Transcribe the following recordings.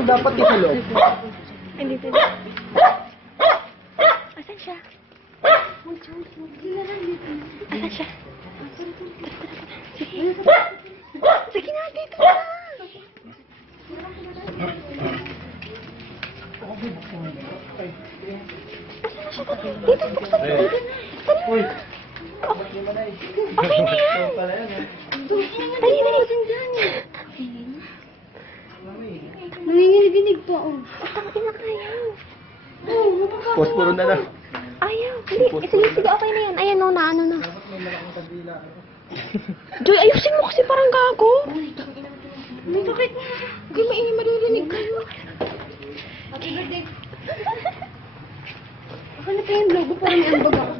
Ang dapat itulog. Hindi. Asan siya? Asan siya? Sige. Sige na, dito na. Dito, buksan mo. Uy. Okay na yan. Dali. Nanginginig pa, oh. Tamatin na kayo. Posporo na lang. Ayaw. Hindi. Sige, okay na yan. Ayan, no, na, ano na. Joy, ayusin mo kasi parang gago. May sakit. Huwag maingay, maririnig kayo. Happy birthday. Akala pa yung logo, parang may ambag ako.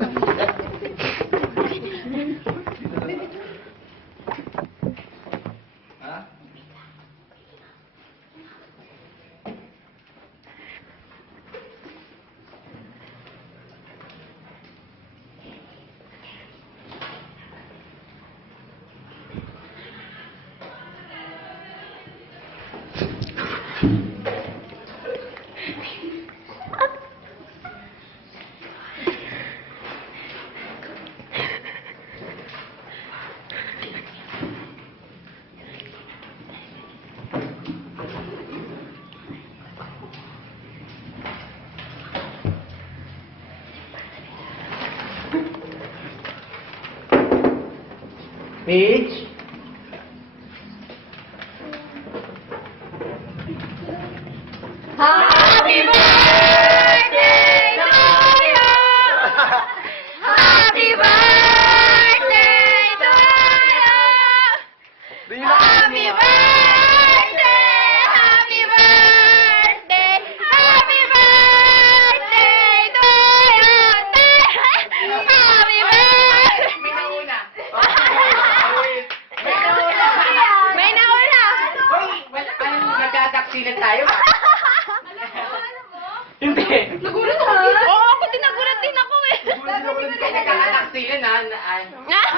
Paige? Happy birthday to you! Happy birthday to you! Happy birthday! Happy birthday! Happy birthday to you! Happy birthday! May nauna! Nagkataksilan tayo ba? Hindi. Nagulat ako. Oo, ako din nagulat din ako eh. Nagkataksilan ha. Ah?